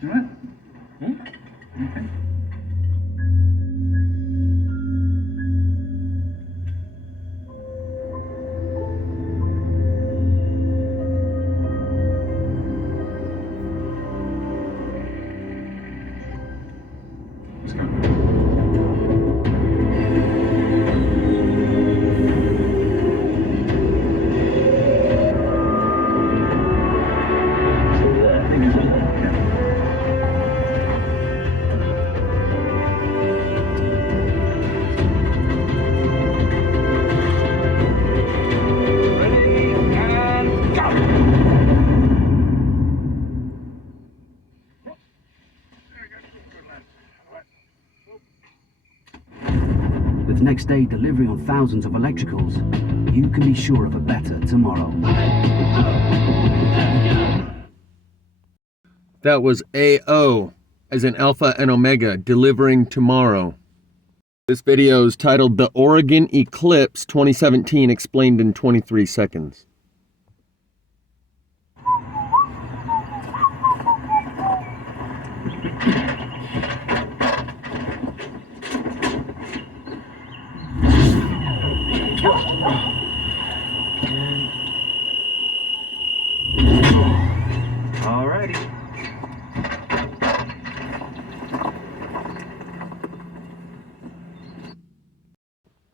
Do it? Okay. Let's go. With next day delivery on thousands of electricals, you can be sure of a better tomorrow. That was AO, as in Alpha and Omega, delivering tomorrow. This video is titled The Oregon Eclipse 2017 Explained in 23 Seconds. Alrighty.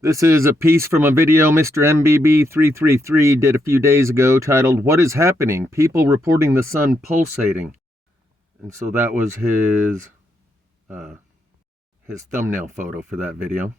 This is a piece from a video Mr. MBB333 did a few days ago titled, What is Happening? People Reporting the Sun Pulsating. And so that was his thumbnail photo for that video.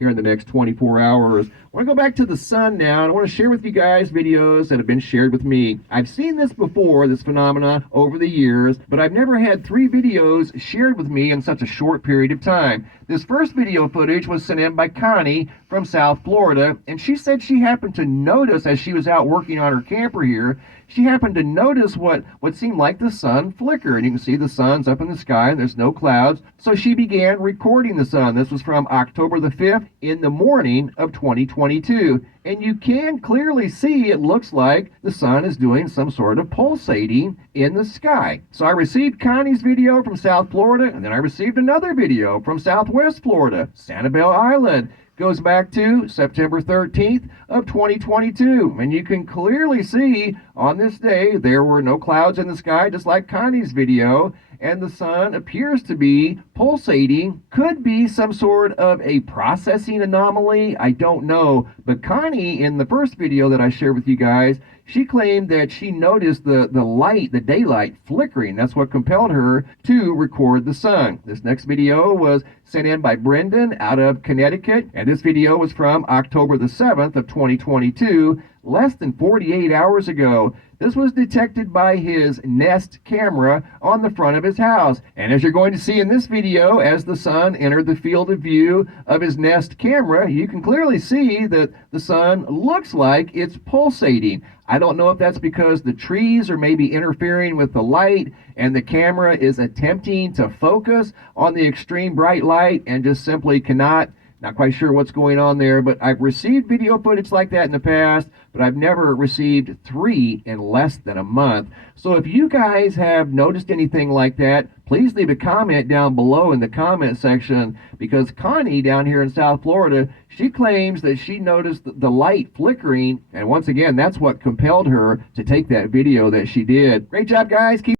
Here in the next 24 hours. I want to go back to the sun now, and I want to share with you guys videos that have been shared with me. I've seen this before, this phenomena, over the years, but I've never had 3 videos shared with me in such a short period of time. This first video footage was sent in by Connie from South Florida, and she said she happened to notice as she was out working on her camper here, she happened to notice what seemed like the sun flicker. And you can see the sun's up in the sky and there's no clouds. So she began recording the sun. This was from October the 5th in the morning of 2022. And you can clearly see it looks like the sun is doing some sort of pulsating in the sky. So I received Connie's video from South Florida, and then I received another video from Southwest Florida, Sanibel Island. Goes back to September 13th of 2022. And you can clearly see on this day there were no clouds in the sky, just like Connie's video, and the sun appears to be pulsating. Could be some sort of a processing anomaly, I don't know. But Connie, in the first video that I shared with you guys, she claimed that she noticed the light, the daylight, flickering. That's what compelled her to record the sun. This next video was sent in by Brendan out of Connecticut, and this video was from October the 7th of 2022, less than 48 hours ago. This was detected by his Nest camera on the front of his house. And as you're going to see in this video, as the sun entered the field of view of his Nest camera, you can clearly see that the sun looks like it's pulsating. I don't know if that's because the trees are maybe interfering with the light and the camera is attempting to focus on the extreme bright light and just simply cannot. Not quite sure what's going on there, but I've received video footage like that in the past, but I've never received 3 in less than a month. So if you guys have noticed anything like that, please leave a comment down below in the comment section, because Connie down here in South Florida, she claims that she noticed the light flickering, and once again, that's what compelled her to take that video that she did. Great job, guys. Keep.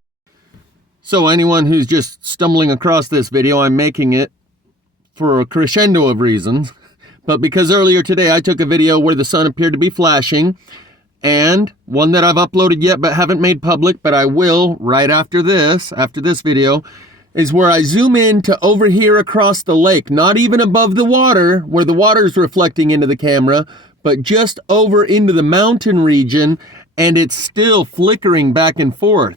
So anyone who's just stumbling across this video, I'm making it for a crescendo of reasons, but because earlier today I took a video where the sun appeared to be flashing, and one that I've uploaded yet but haven't made public, but I will right after this video, is where I zoom in to over here across the lake, not even above the water where the water's reflecting into the camera, but just over into the mountain region, and it's still flickering back and forth.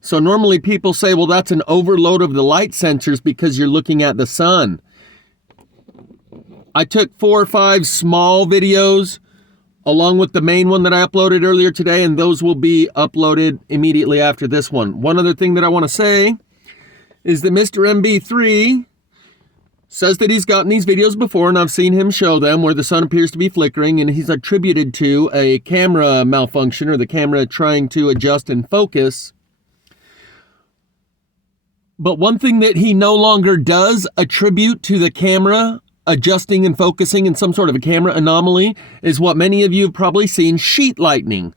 So normally people say, well, that's an overload of the light sensors because you're looking at the sun. I took 4 or 5 small videos along with the main one that I uploaded earlier today, and those will be uploaded immediately after this one. One other thing that I want to say is that Mr. MB3 says that he's gotten these videos before, and I've seen him show them where the sun appears to be flickering, and he's attributed to a camera malfunction or the camera trying to adjust and focus. But one thing that he no longer does attribute to the camera adjusting and focusing in some sort of a camera anomaly is what many of you have probably seen, sheet lightning,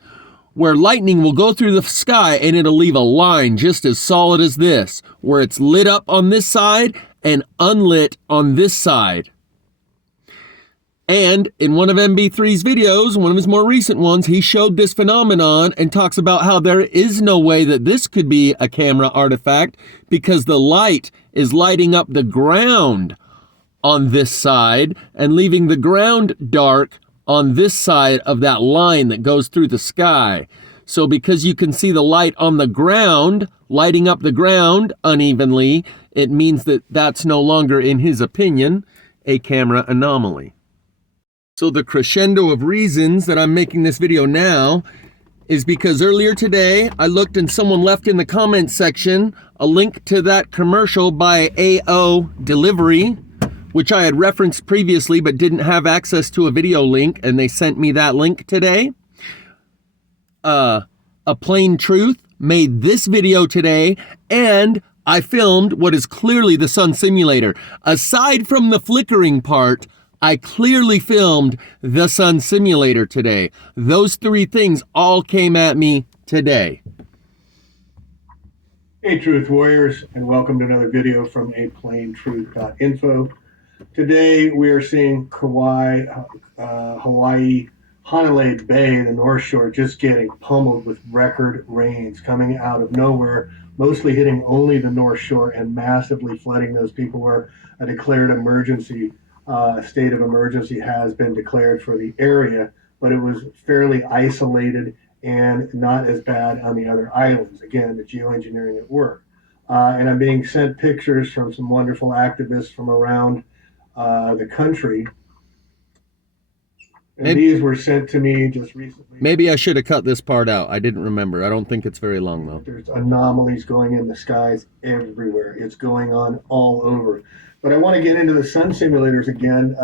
where lightning will go through the sky and it'll leave a line just as solid as this, where it's lit up on this side and unlit on this side. And in one of MB3's videos, one of his more recent ones, he showed this phenomenon and talks about how there is no way that this could be a camera artifact because the light is lighting up the ground on this side and leaving the ground dark on this side of that line that goes through the sky. So because you can see the light on the ground, lighting up the ground unevenly, it means that that's no longer, in his opinion, a camera anomaly. So the crescendo of reasons that I'm making this video now is because earlier today I looked and someone left in the comments section a link to that commercial by AO Delivery, which I had referenced previously but didn't have access to a video link, and they sent me that link today. Aplanetruth made this video today, and I filmed what is clearly the sun simulator. Aside from the flickering part, I clearly filmed the sun simulator today. Those three things all came at me today. Hey Truth Warriors, and welcome to another video from aplanetruth.info. Today we are seeing Kauai, Hawaii, Honolulu Bay, the North Shore, just getting pummeled with record rains coming out of nowhere, mostly hitting only the North Shore and massively flooding those people where a declared emergency, state of emergency has been declared for the area, but it was fairly isolated and not as bad on the other islands. Again, the geoengineering at work. And I'm being sent pictures from some wonderful activists from around the country. And these were sent to me just recently. Maybe I should have cut this part out. I didn't remember. I don't think it's very long though. There's anomalies going in the skies everywhere. It's going on all over. But I want to get into the sun simulators again.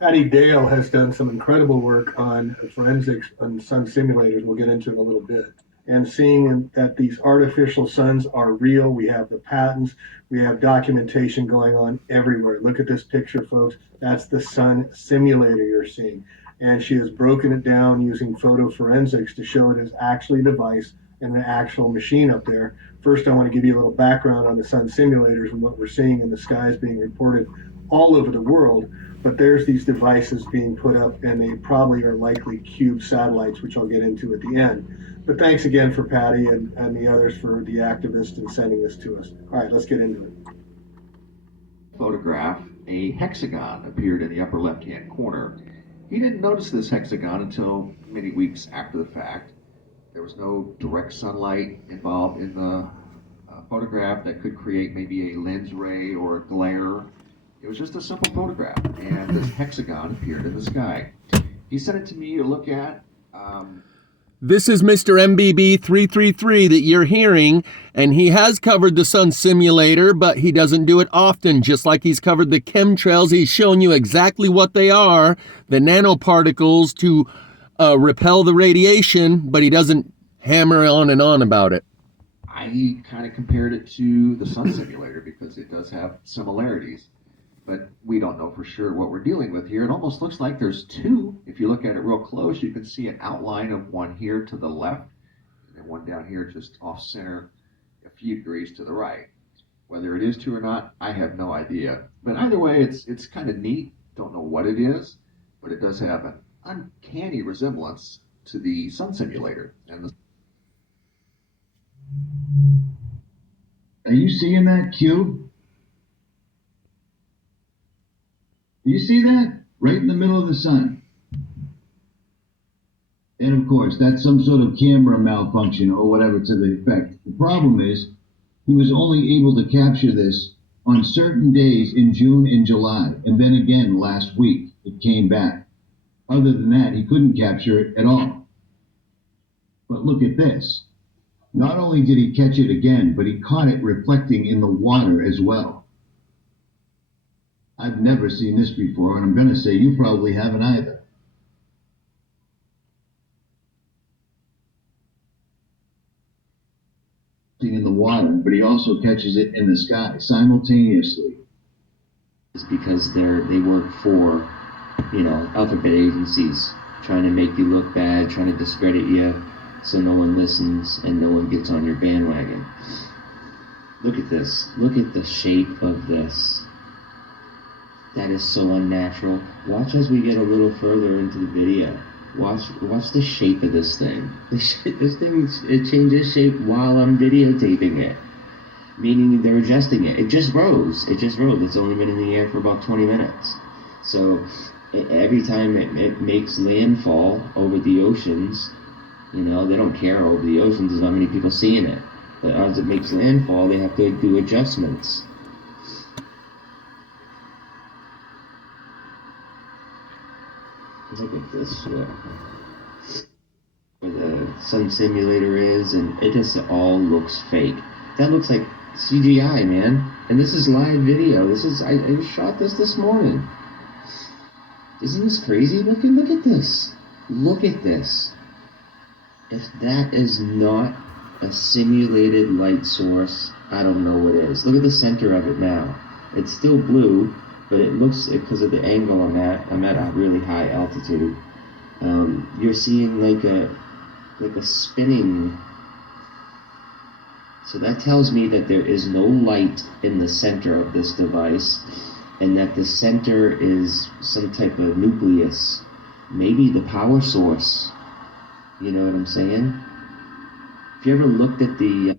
Patty Dale has done some incredible work on forensics on sun simulators. We'll get into it in a little bit. And seeing that these artificial suns are real. We have the patents. We have documentation going on everywhere. Look at this picture, folks. That's the sun simulator you're seeing. And she has broken it down using photo forensics to show it is actually a device and an actual machine up there. First, I want to give you a little background on the sun simulators and what we're seeing in the skies being reported all over the world. But there's these devices being put up, and they probably are likely cube satellites, which I'll get into at the end. But thanks again for Patty and the others for the activists and sending this to us. All right, let's get into it. Photograph, a hexagon appeared in the upper left-hand corner. He didn't notice this hexagon until many weeks after the fact. There was no direct sunlight involved in the photograph that could create maybe a lens ray or a glare. It was just a simple photograph, and this hexagon appeared in the sky. He sent it to me to look at. This is Mr. MBB 333 that you're hearing, and he has covered the sun simulator, but he doesn't do it often. Just like he's covered the chemtrails, he's showing you exactly what they are, the nanoparticles to repel the radiation, but he doesn't hammer on and on about it. I kind of compared it to the sun simulator because it does have similarities, but we don't know for sure what we're dealing with here. It almost looks like there's two. If you look at it real close, you can see an outline of one here to the left and one down here just off center a few degrees to the right. Whether it is two or not, I have no idea. But either way, it's kind of neat. Don't know what it is, but it does have an uncanny resemblance to the sun simulator. And are you seeing that cube? Do you see that? Right in the middle of the sun. And of course, that's some sort of camera malfunction or whatever to the effect. The problem is, he was only able to capture this on certain days in June and July, and then again last week, it came back. Other than that, he couldn't capture it at all. But look at this. Not only did he catch it again, but he caught it reflecting in the water as well. I've never seen this before, and I'm going to say you probably haven't either. in the water, but he also catches it in the sky simultaneously. It's because they work for, alphabet agencies, trying to make you look bad, trying to discredit you, so no one listens and no one gets on your bandwagon. Look at this. Look at the shape of this. That is so unnatural. Watch as we get a little further into the video. Watch the shape of this thing. This thing, it changes shape while I'm videotaping it. Meaning they're adjusting it. It just rose. It's only been in the air for about 20 minutes. So every time it makes landfall over the oceans, they don't care over the oceans. There's not many people seeing it. But as it makes landfall, they have to do adjustments. Look at this, where the sun simulator is, and it just all looks fake. That looks like CGI, man. And this is live video. I shot this morning. Isn't this crazy? Look at this. Look at this. If that is not a simulated light source, I don't know what is. Look at the center of it now. It's still blue, but it looks, because of the angle I'm at a really high altitude. You're seeing like a spinning. So that tells me that there is no light in the center of this device, and that the center is some type of nucleus, maybe the power source. You know what I'm saying? If you ever looked at the...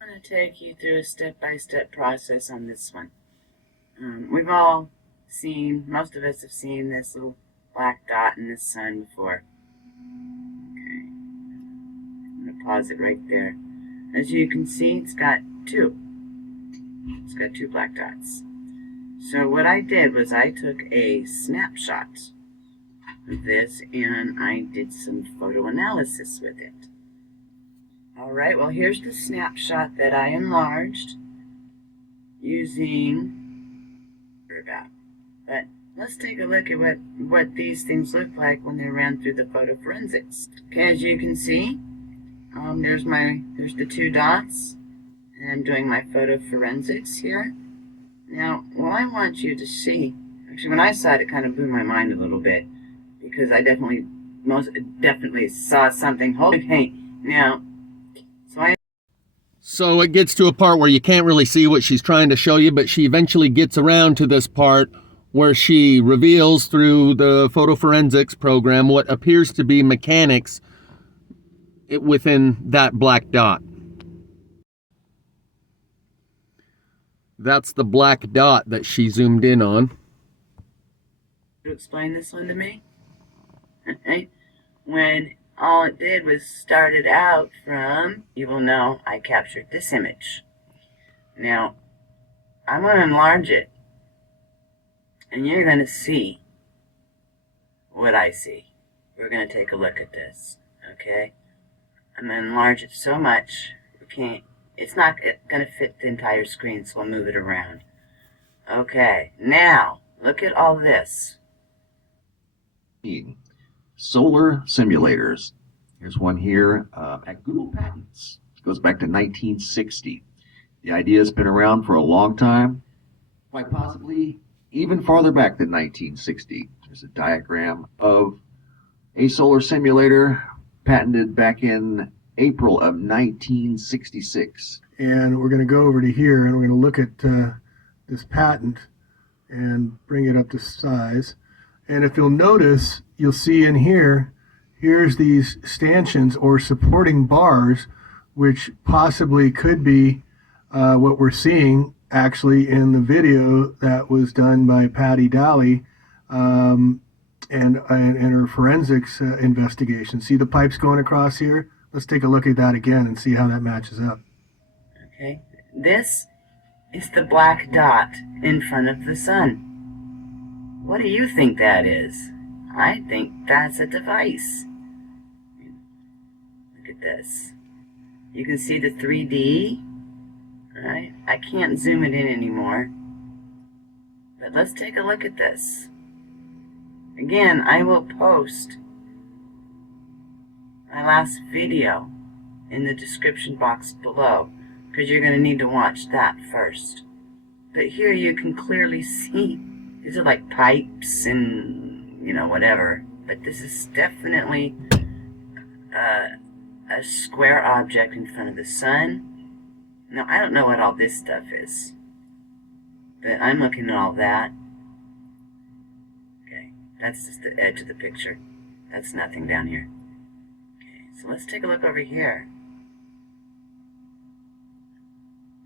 I'm going to take you through a step-by-step process on this one. We've all seen, most of us have seen this little black dot in the sun before. Okay. I'm going to pause it right there. As you can see, it's got two. It's got two black dots. So what I did was I took a snapshot of this and I did some photo analysis with it. Alright, well here's the snapshot that I enlarged using about. But let's take a look at what these things look like when they're ran through the photo forensics. Okay, as you can see, there's the two dots, and I'm doing my photo forensics here. Now, what I want you to see, actually when I saw it, it kind of blew my mind a little bit, because I most definitely saw something. Okay, now, So it gets to a part where you can't really see what she's trying to show you, but she eventually gets around to this part where she reveals through the photo forensics program what appears to be mechanics within that black dot. That's the black dot that she zoomed in on. to explain this one to me? Okay, when all it did was started out from, you will know I captured this image. Now, I'm going to enlarge it, and you're going to see what I see. We're going to take a look at this, okay? I'm going to enlarge it so much, it's not going to fit the entire screen, so I'll move it around. Okay, now, look at all this. Solar simulators. Here's one here at Google Patents. It goes back to 1960. The idea has been around for a long time, quite possibly even farther back than 1960. There's a diagram of a solar simulator patented back in April of 1966. And we're going to go over to here and we're going to look at this patent and bring it up to size. And if you'll notice, you'll see in here, here's these stanchions or supporting bars, which possibly could be what we're seeing actually in the video that was done by Patty Daly and her forensics investigation. See the pipes going across here? Let's take a look at that again and see how that matches up. Okay, this is the black dot in front of the sun. What do you think that is? I think that's a device. Look at this. You can see the 3D, right? I can't zoom it in anymore. But let's take a look at this. Again, I will post my last video in the description box below, because you're going to need to watch that first. But here you can clearly see, these are like pipes and, you know, whatever. But this is definitely a square object in front of the sun. Now, I don't know what all this stuff is, but I'm looking at all that. Okay, that's just the edge of the picture. That's nothing down here. Okay, so let's take a look over here.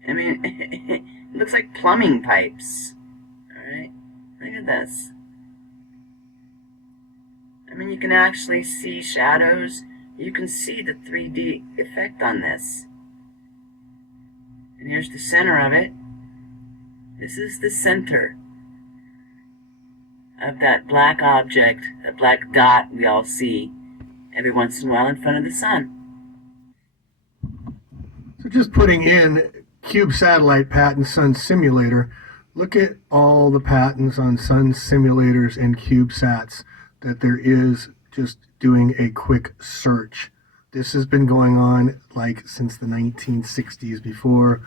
I mean, it looks like plumbing pipes. Alright, look at this. I mean, you can actually see shadows. You can see the 3D effect on this. And here's the center of it. This is the center of that black object, that black dot we all see every once in a while in front of the sun. So just putting in Cube Satellite Patent Sun Simulator, look at all the patents on Sun simulators and CubeSats that there is, just doing a quick search. This has been going on like since the 1960s, before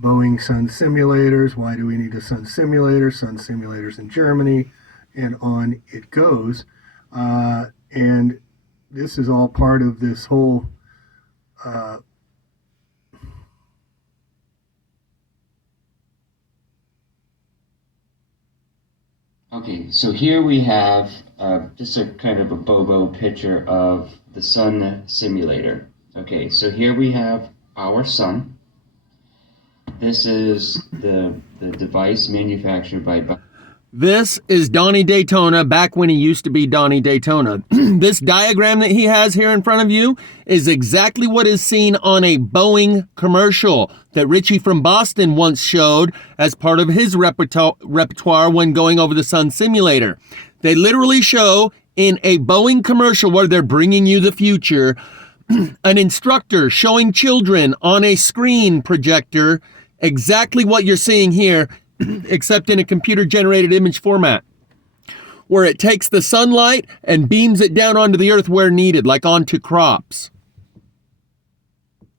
Boeing Sun simulators. Why do we need a Sun simulator? Sun simulators in Germany, and on it goes. And this is all part of this whole Okay, so here we have just a kind of a bobo picture of the sun simulator. Okay, so here we have our sun. This is the device manufactured by... This is Donnie Daytona back when he used to be Donnie Daytona. This diagram that he has here in front of you is exactly what is seen on a Boeing commercial that Richie from Boston once showed as part of his repertoire when going over the sun simulator. They literally show in a Boeing commercial where they're bringing you the future, an instructor showing children on a screen projector exactly what you're seeing here, except in a computer-generated image format, where it takes the sunlight and beams it down onto the earth where needed, like onto crops.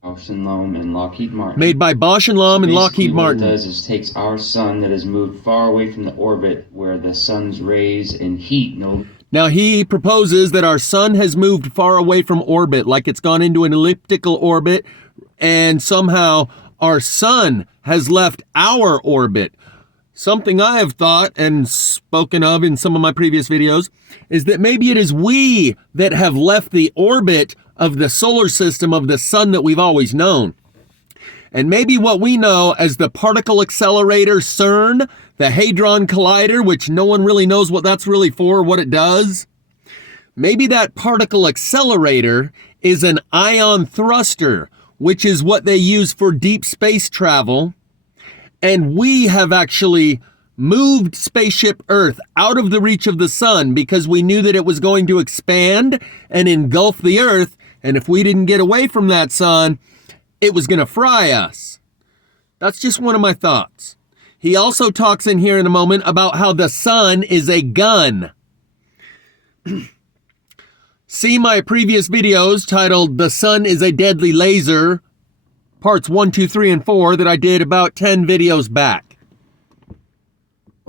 Bosch and Lohm and Lockheed Martin. Made by Bosch and Lohm and Lockheed Martin. What it does is takes our sun that has moved far away from the orbit where the sun's rays and heat Now he proposes that our sun has moved far away from orbit, like it's gone into an elliptical orbit, and somehow our sun has left our orbit. Something I have thought and spoken of in some of my previous videos is that maybe it is we that have left the orbit of the solar system of the sun that we've always known. And maybe what we know as the particle accelerator CERN, the Hadron Collider, which no one really knows what that's really for, what it does. Maybe that particle accelerator is an ion thruster, which is what they use for deep space travel. And we have actually moved spaceship Earth out of the reach of the sun because we knew that it was going to expand and engulf the Earth. And if we didn't get away from that sun, it was going to fry us. That's just one of my thoughts. He also talks in here in a moment about how the sun is a gun. See my previous videos titled "The Sun is a Deadly Laser," parts 1, 2, 3, and 4 that I did about 10 videos back.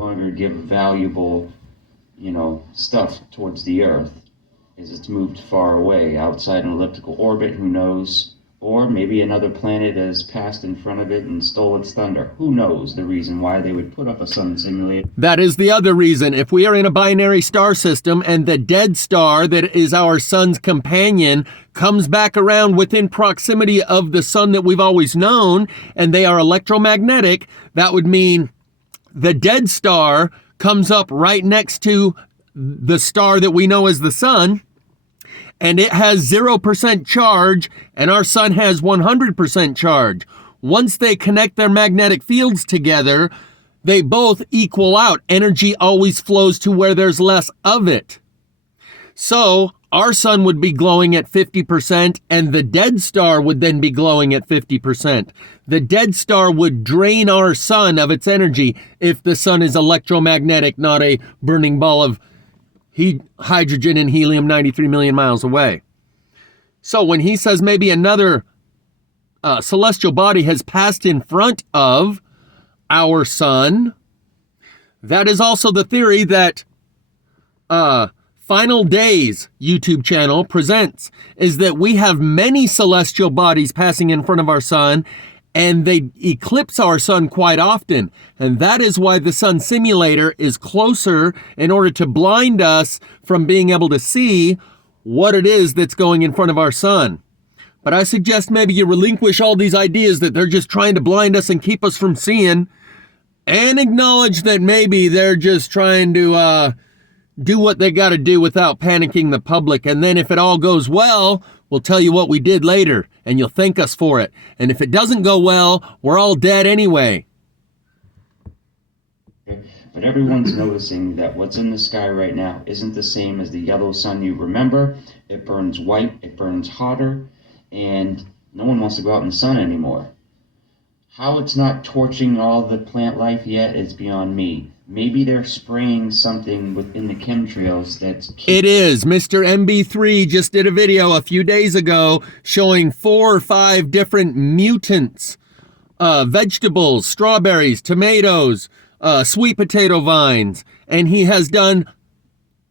longer give valuable, stuff towards the Earth, as it's moved far away, outside an elliptical orbit, who knows? Or maybe another planet has passed in front of it and stole its thunder. Who knows the reason why they would put up a sun simulator? That is the other reason. If we are in a binary star system and the dead star that is our sun's companion comes back around within proximity of the sun that we've always known, and they are electromagnetic, that would mean the dead star comes up right next to the star that we know as the sun, and it has 0% charge, and our sun has 100% charge. Once they connect their magnetic fields together, they both equal out. Energy always flows to where there's less of it. So our sun would be glowing at 50%, and the dead star would then be glowing at 50%. The dead star would drain our sun of its energy if the sun is electromagnetic, not a burning ball of hydrogen and helium 93 million miles away. So when he says maybe another celestial body has passed in front of our sun. That is also the theory that Final Days YouTube channel presents, is that we have many celestial bodies passing in front of our sun, and they eclipse our sun quite often. And that is why the sun simulator is closer, in order to blind us from being able to see what it is that's going in front of our sun. But I suggest maybe you relinquish all these ideas that they're just trying to blind us and keep us from seeing, and acknowledge that maybe they're just trying to do what they got to do without panicking the public. And then if it all goes well, we'll tell you what we did later, and you'll thank us for it. And if it doesn't go well, we're all dead anyway. But everyone's noticing that what's in the sky right now isn't the same as the yellow sun you remember. It burns white, it burns hotter, and no one wants to go out in the sun anymore. How it's not torching all the plant life yet is beyond me. Maybe they're spraying something within the chemtrails that's... It is. Mr. MB3 just did a video a few days ago showing 4 or 5 different mutants. Vegetables, strawberries, tomatoes, sweet potato vines. And he has done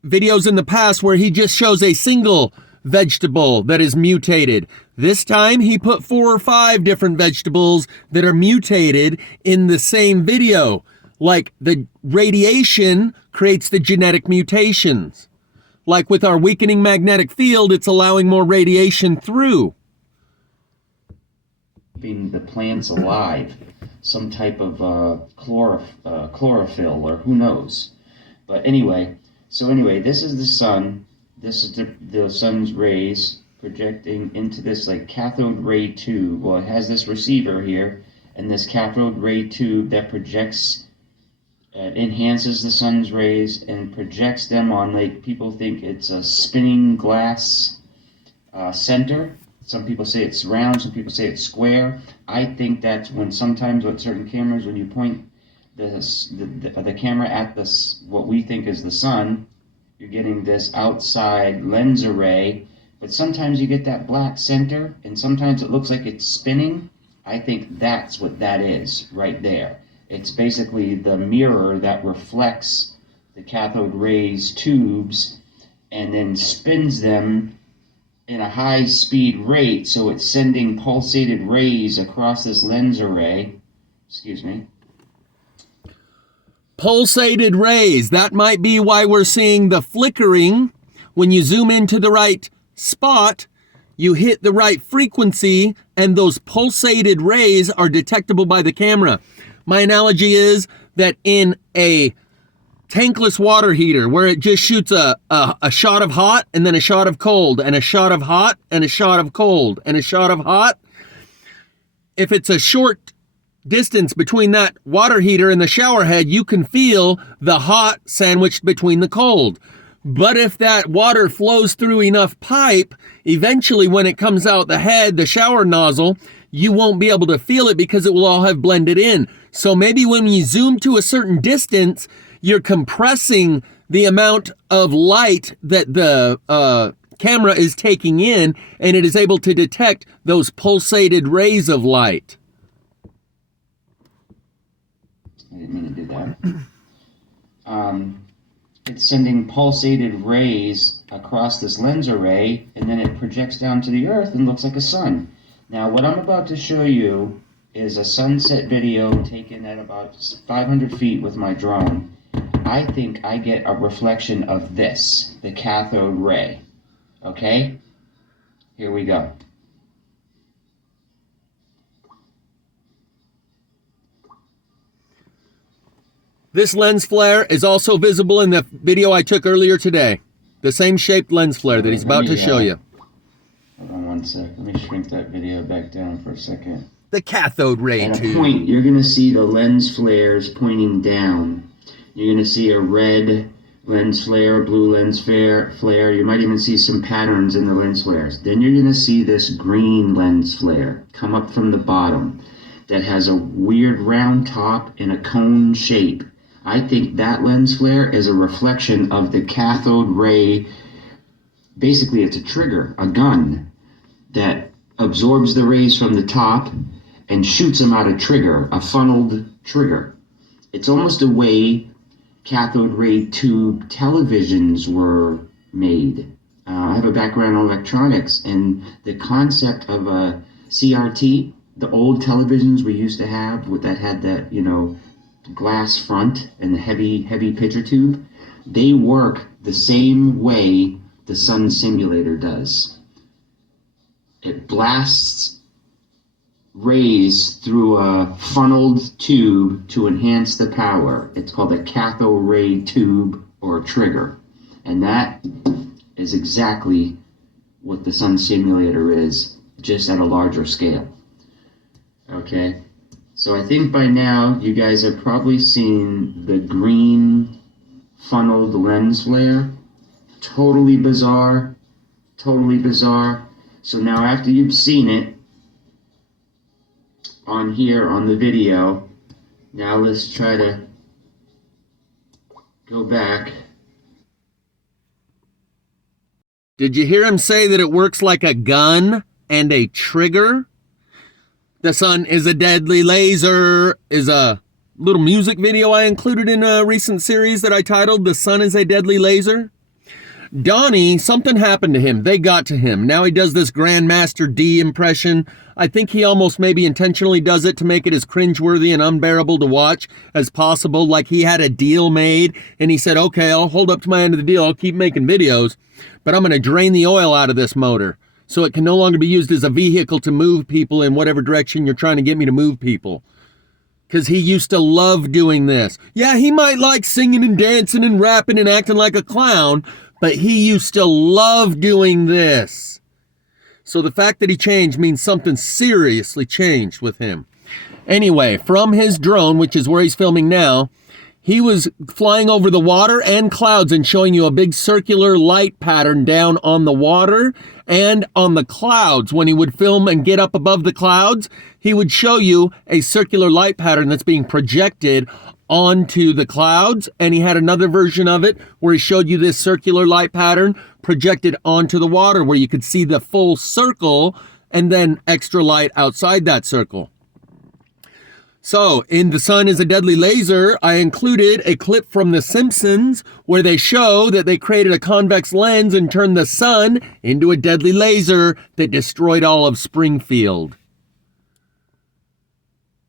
videos in the past where he just shows a single vegetable that is mutated. This time he put 4 or 5 different vegetables that are mutated in the same video. Like the radiation creates the genetic mutations. Like with our weakening magnetic field, it's allowing more radiation through. Keeping the plants alive, some type of chlorophyll, or who knows. But anyway, this is the sun. This is the sun's rays projecting into this like cathode ray tube. Well, it has this receiver here, and this cathode ray tube that projects, enhances the sun's rays and projects them on, like, people think it's a spinning glass center. Some people say it's round, some people say it's square. I think that's when sometimes with certain cameras, when you point the camera at this, what we think is the sun, you're getting this outside lens array, but sometimes you get that black center, and sometimes it looks like it's spinning. I think that's what that is right there. It's basically the mirror that reflects the cathode rays tubes and then spins them in a high speed rate, so it's sending pulsated rays across this lens array. Excuse me. Pulsated rays. That might be why we're seeing the flickering. When you zoom into the right spot, you hit the right frequency, and those pulsated rays are detectable by the camera. My analogy is that in a tankless water heater, where it just shoots a shot of hot and then a shot of cold and a shot of hot and a shot of cold and a shot of hot, if it's a short distance between that water heater and the shower head, you can feel the hot sandwiched between the cold. But if that water flows through enough pipe, eventually when it comes out the head, the shower nozzle, you won't be able to feel it because it will all have blended in. So maybe when you zoom to a certain distance, you're compressing the amount of light that the camera is taking in, and it is able to detect those pulsated rays of light. I didn't mean to do that. It's sending pulsated rays across this lens array, and then it projects down to the Earth and looks like a sun. Now, what I'm about to show you is a sunset video taken at about 500 feet with my drone. I think I get a reflection of this, the cathode ray. Okay? Here we go. This lens flare is also visible in the video I took earlier today. The same shaped lens flare that he's about to show you. Hold on one sec. Let me shrink that video back down for a second. The cathode ray At a tube. point, you're going to see the lens flares pointing down. You're going to see a red lens flare, a blue lens flare. You might even see some patterns in the lens flares. Then you're going to see this green lens flare come up from the bottom that has a weird round top and a cone shape. I think that lens flare is a reflection of the cathode ray. Basically, it's a trigger, a gun, that absorbs the rays from the top and shoots them out a trigger, a funneled trigger. It's almost a way cathode ray tube televisions were made. I have a background in electronics, and the concept of a CRT, the old televisions we used to have that had that, you know, glass front and the heavy picture tube, they work the same way the sun simulator does. It blasts rays through a funneled tube to enhance the power. It's called a cathode ray tube or trigger. And that is exactly what the sun simulator is, just at a larger scale. Okay, so I think by now you guys have probably seen the green funneled lens flare. Totally bizarre, totally bizarre. So now after you've seen it on here on the video, now let's try to go back. Did you hear him say that it works like a gun and a trigger? The sun is a deadly laser is a little music video I included in a recent series that I titled The Sun is a Deadly Laser. Donnie, something happened to him. They got to him. Now he does this Grandmaster D impression. I think he almost maybe intentionally does it to make it as cringeworthy and unbearable to watch as possible. Like he had a deal made and he said, okay, I'll hold up to my end of the deal. I'll keep making videos, but I'm going to drain the oil out of this motor so it can no longer be used as a vehicle to move people in whatever direction you're trying to get me to move people. Because he used to love doing this. Yeah, he might like singing and dancing and rapping and acting like a clown, but he used to love doing this. So the fact that he changed means something seriously changed with him. Anyway, from his drone, which is where he's filming now, he was flying over the water and clouds and showing you a big circular light pattern down on the water and on the clouds. When he would film and get up above the clouds, he would show you a circular light pattern that's being projected onto the clouds. And he had another version of it where he showed you this circular light pattern projected onto the water where you could see the full circle and then extra light outside that circle. So, in The Sun is a Deadly Laser, I included a clip from The Simpsons where they show that they created a convex lens and turned the sun into a deadly laser that destroyed all of Springfield.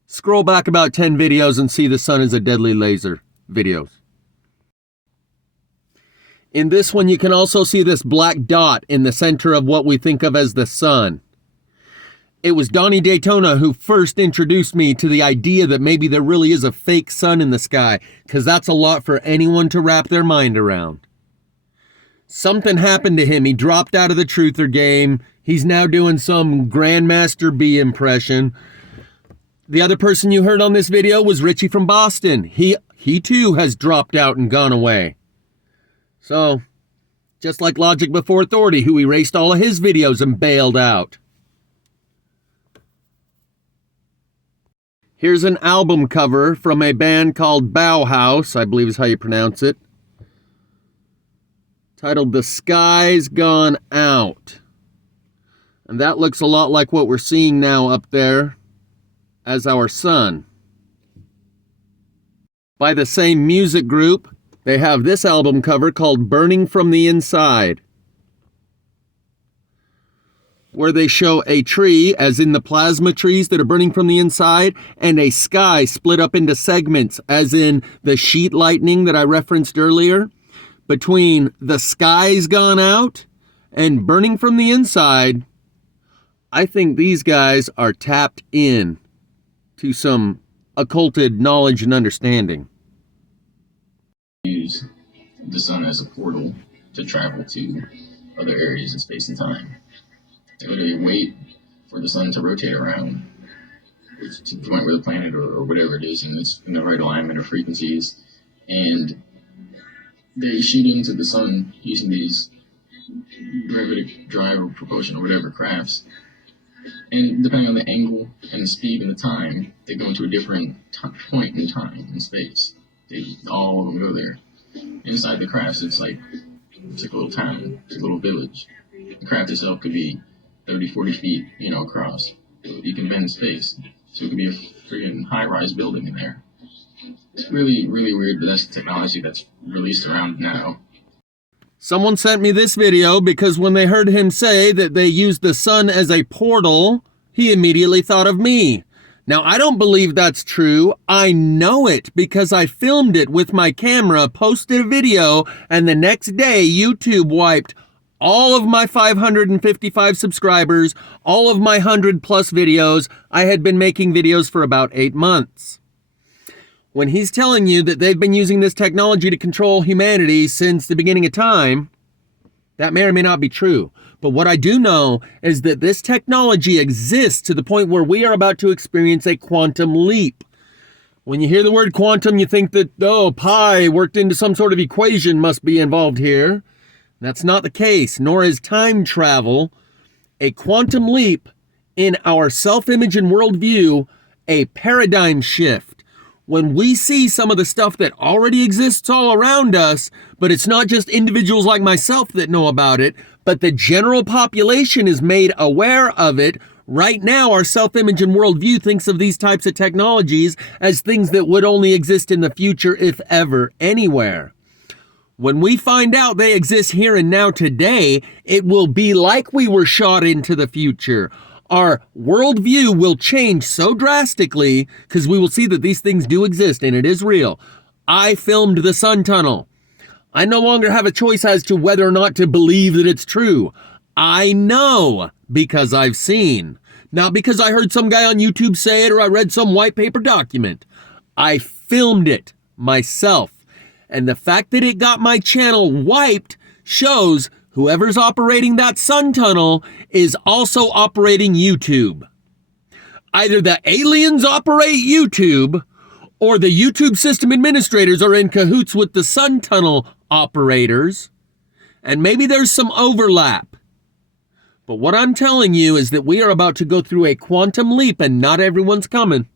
Scroll back about 10 videos and see The Sun is a Deadly Laser videos. In this one, you can also see this black dot in the center of what we think of as the sun. It was Donnie Daytona who first introduced me to the idea that maybe there really is a fake sun in the sky, because that's a lot for anyone to wrap their mind around. Something happened to him. He dropped out of the truther game. He's now doing some Grandmaster B impression. The other person you heard on this video was Richie from Boston. He too has dropped out and gone away. So, just like Logic Before Authority, who erased all of his videos and bailed out. Here's an album cover from a band called Bauhaus, I believe is how you pronounce it, titled The Sky's Gone Out. And that looks a lot like what we're seeing now up there as our sun. By the same music group, they have this album cover called Burning from the Inside, where they show a tree, as in the plasma trees that are burning from the inside, and a sky split up into segments, as in the sheet lightning that I referenced earlier. Between The Sky's Gone Out and Burning from the Inside, I think these guys are tapped in to some occulted knowledge and understanding. Use the sun as a portal to travel to other areas in space and time. They literally wait for the sun to rotate around to the point where the planet or whatever it is, and it's in the right alignment of frequencies, and they shoot into the sun using these derivative drive or propulsion or whatever crafts, and depending on the angle and the speed and the time, they go into a different point in time and space. All of them go there. Inside the crafts, it's like a little town, it's a little village. The craft itself could be 30, 40 feet, across. You can bend space. So it could be a freaking high-rise building in there. It's really, really weird, but that's the technology that's released around now. Someone sent me this video because when they heard him say that they used the sun as a portal, he immediately thought of me. Now, I don't believe that's true. I know it because I filmed it with my camera, posted a video, and the next day YouTube wiped all of my 555 subscribers, all of my 100+ videos. I had been making videos for about 8 months. When he's telling you that they've been using this technology to control humanity since the beginning of time, that may or may not be true. But what I do know is that this technology exists to the point where we are about to experience a quantum leap. When you hear the word quantum, you think that, pi worked into some sort of equation must be involved here. That's not the case, nor is time travel. A quantum leap in our self-image and worldview, a paradigm shift. When we see some of the stuff that already exists all around us, but it's not just individuals like myself that know about it, but the general population is made aware of it. Right now, our self-image and worldview thinks of these types of technologies as things that would only exist in the future, if ever, anywhere. When we find out they exist here and now today, it will be like we were shot into the future. Our worldview will change so drastically because we will see that these things do exist and it is real. I filmed the sun tunnel. I no longer have a choice as to whether or not to believe that it's true. I know because I've seen. Not because I heard some guy on YouTube say it or I read some white paper document. I filmed it myself. And the fact that it got my channel wiped shows whoever's operating that sun tunnel is also operating YouTube. Either the aliens operate YouTube, or the YouTube system administrators are in cahoots with the sun tunnel operators, and maybe there's some overlap. But what I'm telling you is that we are about to go through a quantum leap, and not everyone's coming.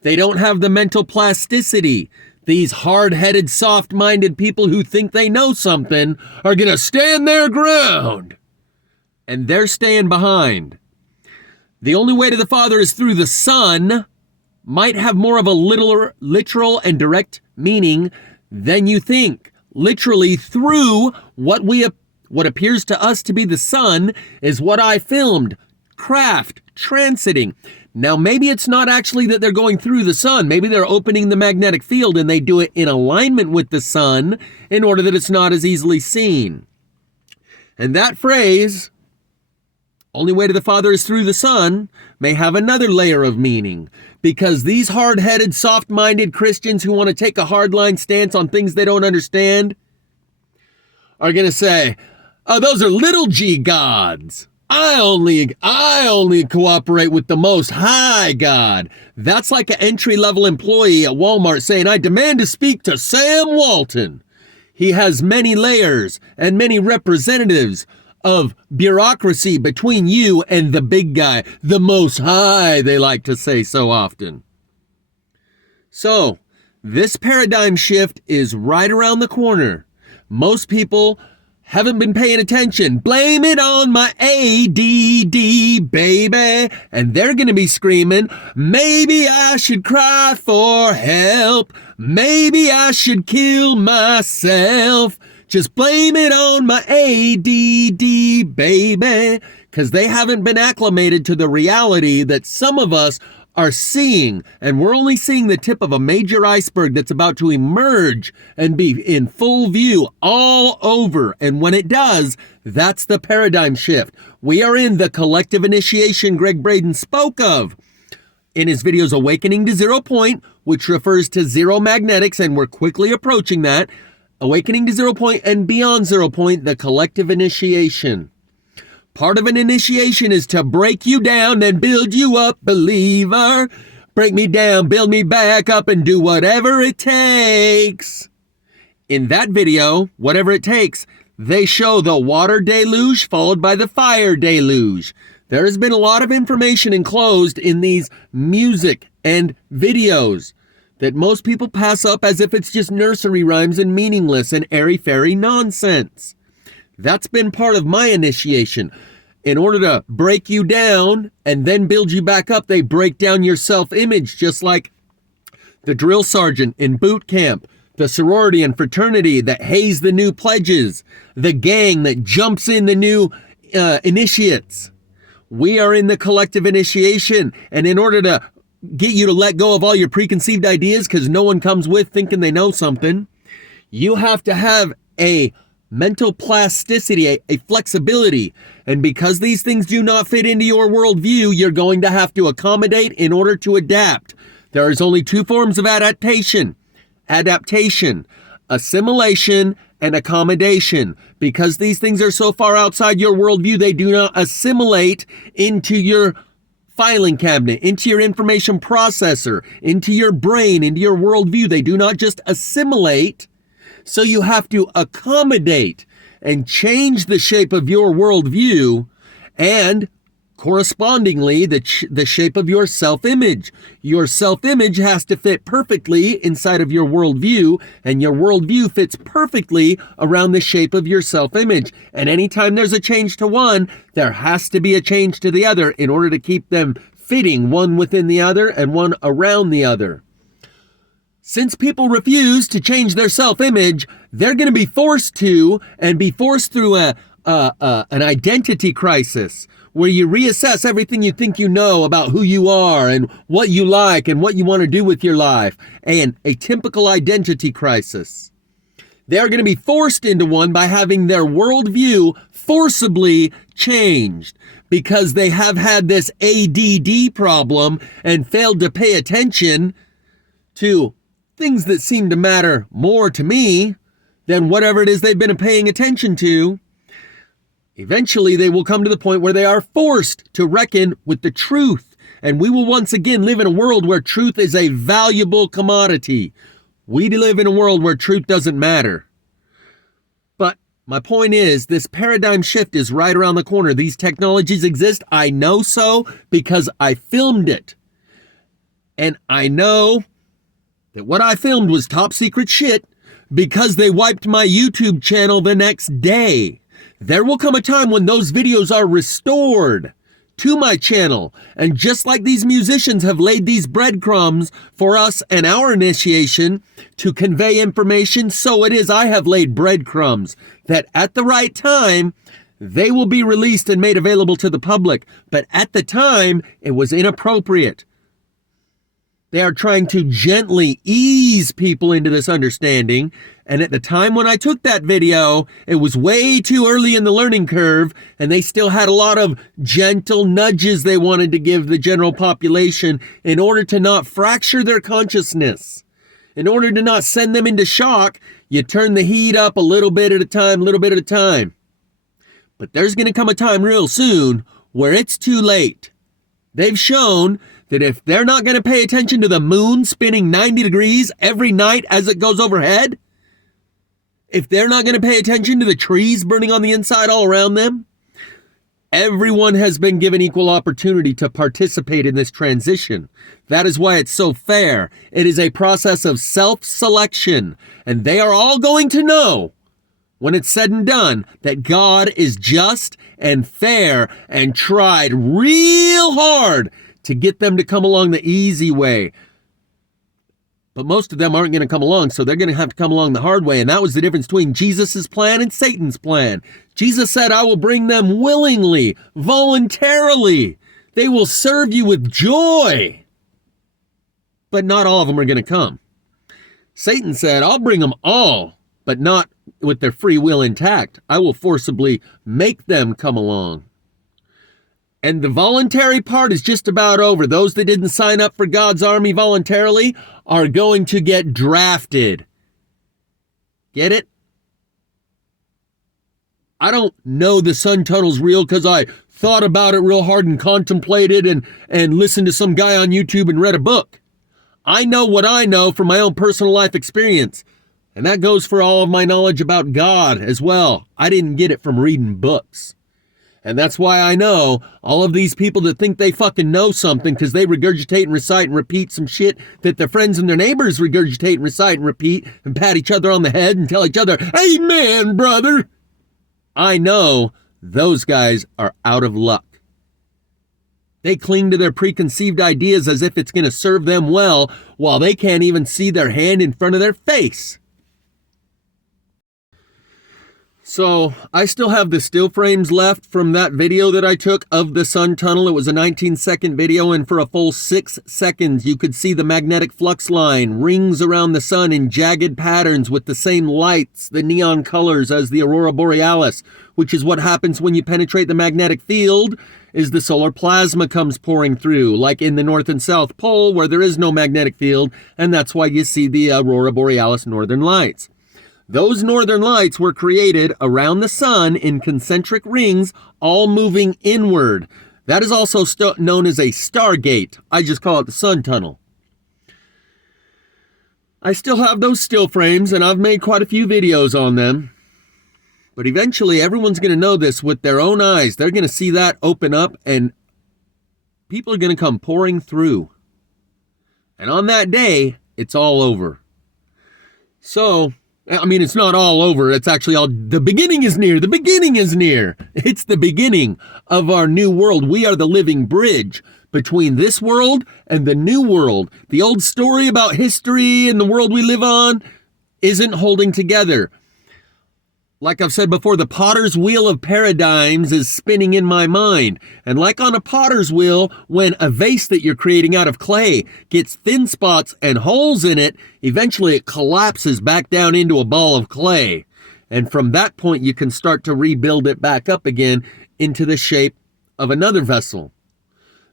They don't have the mental plasticity. These hard-headed, soft-minded people who think they know something are going to stand their ground. And they're staying behind. The only way to the Father is through the Son might have more of a literal and direct meaning than you think. Literally through what appears to us to be the Sun is what I filmed. Craft, transiting. Now, maybe it's not actually that they're going through the sun. Maybe they're opening the magnetic field and they do it in alignment with the sun in order that it's not as easily seen. And that phrase, only way to the Father is through the Son, may have another layer of meaning. Because these hard-headed, soft-minded Christians who want to take a hardline stance on things they don't understand are going to say, oh, those are little g gods. I only cooperate with the Most High God. That's like an entry-level employee at Walmart saying, I demand to speak to Sam Walton. He has many layers and many representatives of bureaucracy between you and the big guy, the Most High, they like to say so often. So, this paradigm shift is right around the corner. Most people haven't been paying attention. Blame it on my ADD, baby. And they're going to be screaming, maybe I should cry for help. Maybe I should kill myself. Just blame it on my ADD, baby. Because they haven't been acclimated to the reality that some of us are seeing, and we're only seeing the tip of a major iceberg that's about to emerge and be in full view all over. And when it does, that's the paradigm shift. We are in the collective initiation Greg Braden spoke of in his videos Awakening to Zero Point, which refers to zero magnetics, and we're quickly approaching that. Awakening to Zero Point and beyond Zero Point, the collective initiation. Part of an initiation is to break you down and build you up, believer. Break me down, build me back up, and do whatever it takes. In that video, whatever it takes, they show the water deluge followed by the fire deluge. There has been a lot of information enclosed in these music and videos that most people pass up as if it's just nursery rhymes and meaningless and airy-fairy nonsense. That's been part of my initiation. in order to break you down and then build you back up, they break down your self-image, just like the drill sergeant in boot camp, the sorority and fraternity that haze the new pledges, the gang that jumps in the new initiates. We are in the collective initiation, and in order to get you to let go of all your preconceived ideas, because no one comes with thinking they know something, you have to have a mental plasticity, a flexibility. And because these things do not fit into your worldview, you're going to have to accommodate in order to adapt. There is only two forms of adaptation, assimilation and accommodation. Because these things are so far outside your worldview, they do not assimilate into your filing cabinet, into your information processor, into your brain, into your worldview. They do not just assimilate. So you have to accommodate and change the shape of your worldview and correspondingly the shape of your self-image. Your self-image has to fit perfectly inside of your worldview, and your worldview fits perfectly around the shape of your self-image. And anytime there's a change to one, there has to be a change to the other in order to keep them fitting one within the other and one around the other. Since people refuse to change their self-image, they're going to be forced to, and be forced through an identity crisis, where you reassess everything you think you know about who you are and what you like and what you want to do with your life, and a typical identity crisis. They're going to be forced into one by having their worldview forcibly changed, because they have had this ADD problem and failed to pay attention to things that seem to matter more to me than whatever it is they've been paying attention to. Eventually, they will come to the point where they are forced to reckon with the truth. And we will once again live in a world where truth is a valuable commodity. We live in a world where truth doesn't matter. But my point is, this paradigm shift is right around the corner. These technologies exist. I know so because I filmed it. And I know that what I filmed was top secret shit because they wiped my YouTube channel the next day. There will come a time when those videos are restored to my channel. And just like these musicians have laid these breadcrumbs for us and our initiation to convey information, so it is I have laid breadcrumbs that at the right time, they will be released and made available to the public. But at the time, it was inappropriate. They are trying to gently ease people into this understanding. And at the time when I took that video, it was way too early in the learning curve, and they still had a lot of gentle nudges they wanted to give the general population in order to not fracture their consciousness. In order to not send them into shock, you turn the heat up a little bit at a time. But there's going to come a time real soon where it's too late. They've shown that if they're not going to pay attention to the moon spinning 90 degrees every night as it goes overhead, if they're not going to pay attention to the trees burning on the inside all around them, everyone has been given equal opportunity to participate in this transition. That is why it's so fair. It is a process of self-selection, and they are all going to know, when it's said and done, that God is just and fair and tried real hard to get them to come along the easy way. But most of them aren't going to come along, so they're going to have to come along the hard way. And that was the difference between Jesus' plan and Satan's plan. Jesus said, I will bring them willingly, voluntarily. They will serve you with joy. But not all of them are going to come. Satan said, I'll bring them all, but not with their free will intact. I will forcibly make them come along. And the voluntary part is just about over. Those that didn't sign up for God's army voluntarily are going to get drafted. Get it? I don't know the sun tunnel's real because I thought about it real hard and contemplated and listened to some guy on YouTube and read a book. I know what I know from my own personal life experience. And that goes for all of my knowledge about God as well. I didn't get it from reading books. And that's why I know all of these people that think they fucking know something because they regurgitate and recite and repeat some shit that their friends and their neighbors regurgitate and recite and repeat and pat each other on the head and tell each other, amen, brother. I know those guys are out of luck. They cling to their preconceived ideas as if it's going to serve them well, while they can't even see their hand in front of their face. So I still have the still frames left from that video that I took of the sun tunnel. It was a 19-second video, and for a full 6 seconds, you could see the magnetic flux line, rings around the sun in jagged patterns with the same lights, the neon colors as the aurora borealis, which is what happens when you penetrate the magnetic field, is the solar plasma comes pouring through, like in the North and South Pole where there is no magnetic field, and that's why you see the aurora borealis northern lights. Those northern lights were created around the sun in concentric rings, all moving inward. That is also known as a stargate. I just call it the sun tunnel. I still have those still frames, and I've made quite a few videos on them. But eventually, everyone's going to know this with their own eyes. They're going to see that open up, and people are going to come pouring through. And on that day, it's all over. So, I mean, it's not all over. It's actually all, the beginning is near. The beginning is near. It's the beginning of our new world. We are the living bridge between this world and the new world. The old story about history and the world we live on isn't holding together. Like I've said before, the potter's wheel of paradigms is spinning in my mind. And like on a potter's wheel, when a vase that you're creating out of clay gets thin spots and holes in it, eventually it collapses back down into a ball of clay. And from that point, you can start to rebuild it back up again into the shape of another vessel.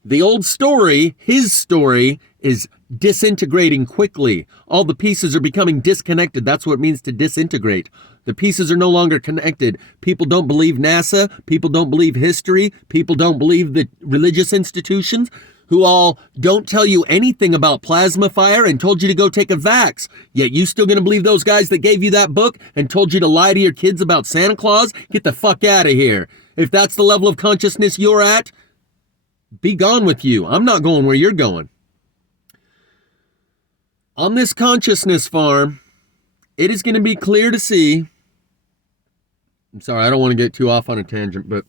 The old story, his story, is disintegrating quickly. All the pieces are becoming disconnected. That's what it means to disintegrate. The pieces are no longer connected. People don't believe NASA. People don't believe history. People don't believe the religious institutions, who all don't tell you anything about plasma fire and told you to go take a vax. Yet you still gonna believe those guys that gave you that book and told you to lie to your kids about Santa Claus? Get the fuck out of here. If that's the level of consciousness you're at, be gone with you. I'm not going where you're going. On this consciousness farm, it is going to be clear to see. I'm sorry, I don't want to get too off on a tangent, but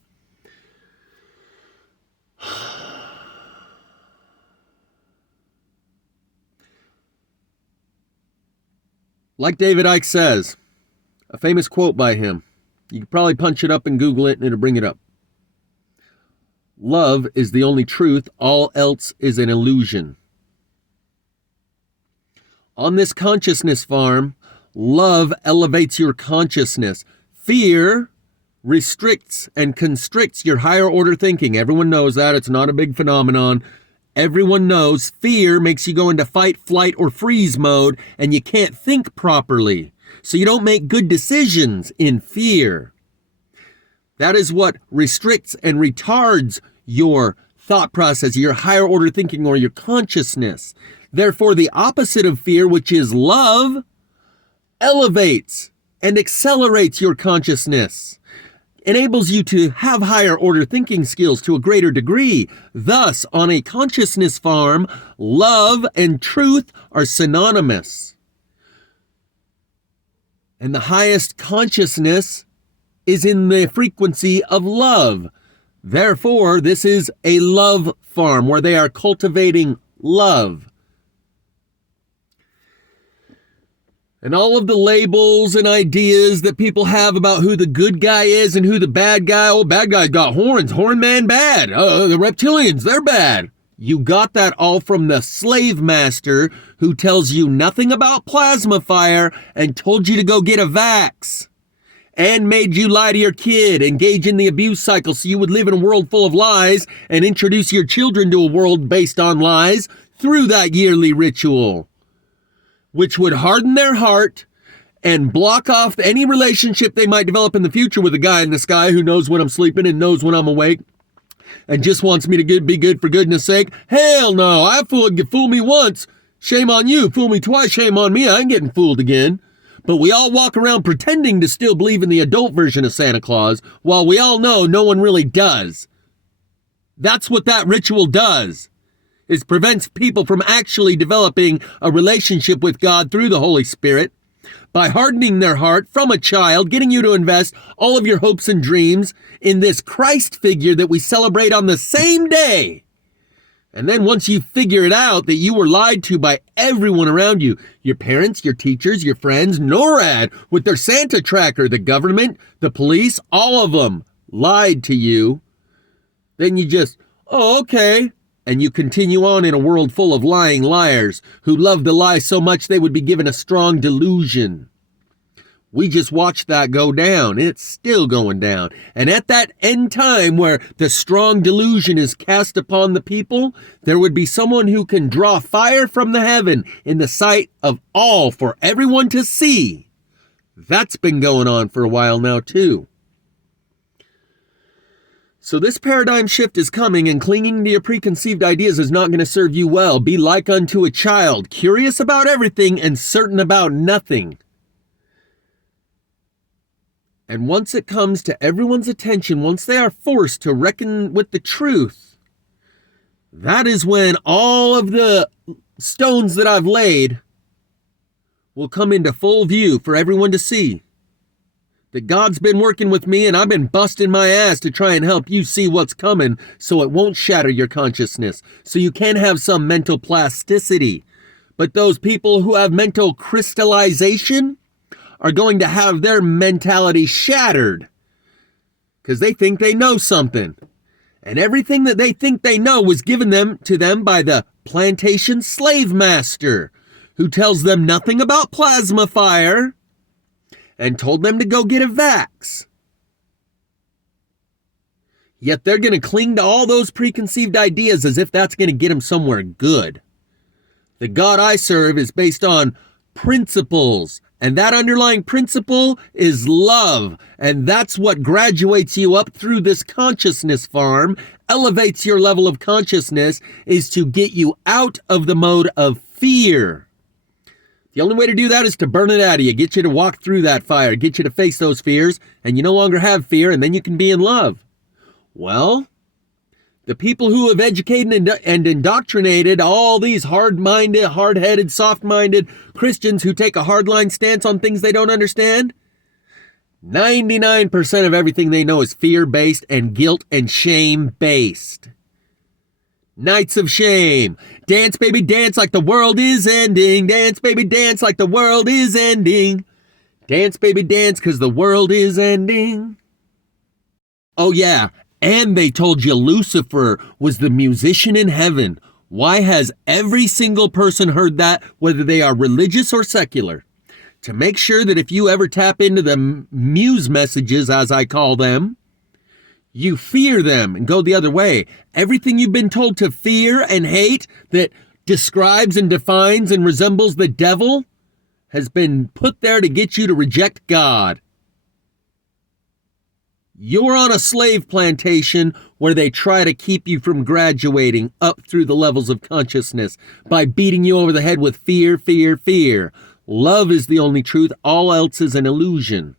like David Icke says, a famous quote by him, you could probably punch it up and Google it and it'll bring it up. Love is the only truth, all else is an illusion. On this consciousness farm, love elevates your consciousness. Fear restricts and constricts your higher order thinking. Everyone knows that. It's not a big phenomenon. Everyone knows fear makes you go into fight, flight, or freeze mode, and you can't think properly. So you don't make good decisions in fear. That is what restricts and retards your thought process, your higher order thinking, or your consciousness. Therefore, the opposite of fear, which is love, elevates and accelerates your consciousness, enables you to have higher order thinking skills to a greater degree. Thus, on a consciousness farm, love and truth are synonymous. And the highest consciousness is in the frequency of love. Therefore, this is a love farm where they are cultivating love. And all of the labels and ideas that people have about who the good guy is and who the bad guy, oh, bad guy's got horns, horn man bad, the reptilians, they're bad. You got that all from the slave master who tells you nothing about plasma fire and told you to go get a vax and made you lie to your kid, engage in the abuse cycle so you would live in a world full of lies and introduce your children to a world based on lies through that yearly ritual, which would harden their heart and block off any relationship they might develop in the future with a guy in the sky who knows when I'm sleeping and knows when I'm awake and just wants me to be good for goodness sake. Hell no, I fool me once, shame on you. Fool me twice, shame on me. I ain't getting fooled again. But we all walk around pretending to still believe in the adult version of Santa Claus, while we all know no one really does. That's what that ritual does. It prevents people from actually developing a relationship with God through the Holy Spirit. by hardening their heart from a child, getting you to invest all of your hopes and dreams in this Christ figure that we celebrate on the same day. And then once you figure it out that you were lied to by everyone around you, your parents, your teachers, your friends, NORAD with their Santa tracker, the government, the police, all of them lied to you, then you just, oh, okay. And you continue on in a world full of lying liars who love to lie so much they would be given a strong delusion. We just watched that go down. It's still going down. And at that end time where the strong delusion is cast upon the people, there would be someone who can draw fire from the heaven in the sight of all for everyone to see. That's been going on for a while now too. So this paradigm shift is coming, and clinging to your preconceived ideas is not going to serve you well. Be like unto a child, curious about everything and certain about nothing. And once it comes to everyone's attention, once they are forced to reckon with the truth, that is when all of the stones that I've laid will come into full view for everyone to see. That God's been working with me and I've been busting my ass to try and help you see what's coming so it won't shatter your consciousness, so you can have some mental plasticity. But those people who have mental crystallization are going to have their mentality shattered because they think they know something. And everything that they think they know was given to them by the plantation slave master, who tells them nothing about plasma fire and told them to go get a vax. Yet they're going to cling to all those preconceived ideas as if that's going to get them somewhere good. The God I serve is based on principles, and that underlying principle is love, and that's what graduates you up through this consciousness farm, elevates your level of consciousness, is to get you out of the mode of fear. The only way to do that is to burn it out of you, get you to walk through that fire, get you to face those fears, and you no longer have fear, and then you can be in love. Well, the people who have educated and indoctrinated all these hard-minded, hard-headed, soft-minded Christians who take a hardline stance on things they don't understand, 99% of everything they know is fear-based and guilt and shame-based. Nights of shame. Dance, baby, dance like the world is ending. Dance, baby, dance like the world is ending. Dance, baby, dance because the world is ending. Oh, yeah. And they told you Lucifer was the musician in heaven. Why has every single person heard that, whether they are religious or secular? To make sure that if you ever tap into the muse messages, as I call them, you fear them and go the other way. Everything you've been told to fear and hate that describes and defines and resembles the devil has been put there to get you to reject God. You're on a slave plantation where they try to keep you from graduating up through the levels of consciousness by beating you over the head with fear, fear, fear. Love is the only truth. All else is an illusion.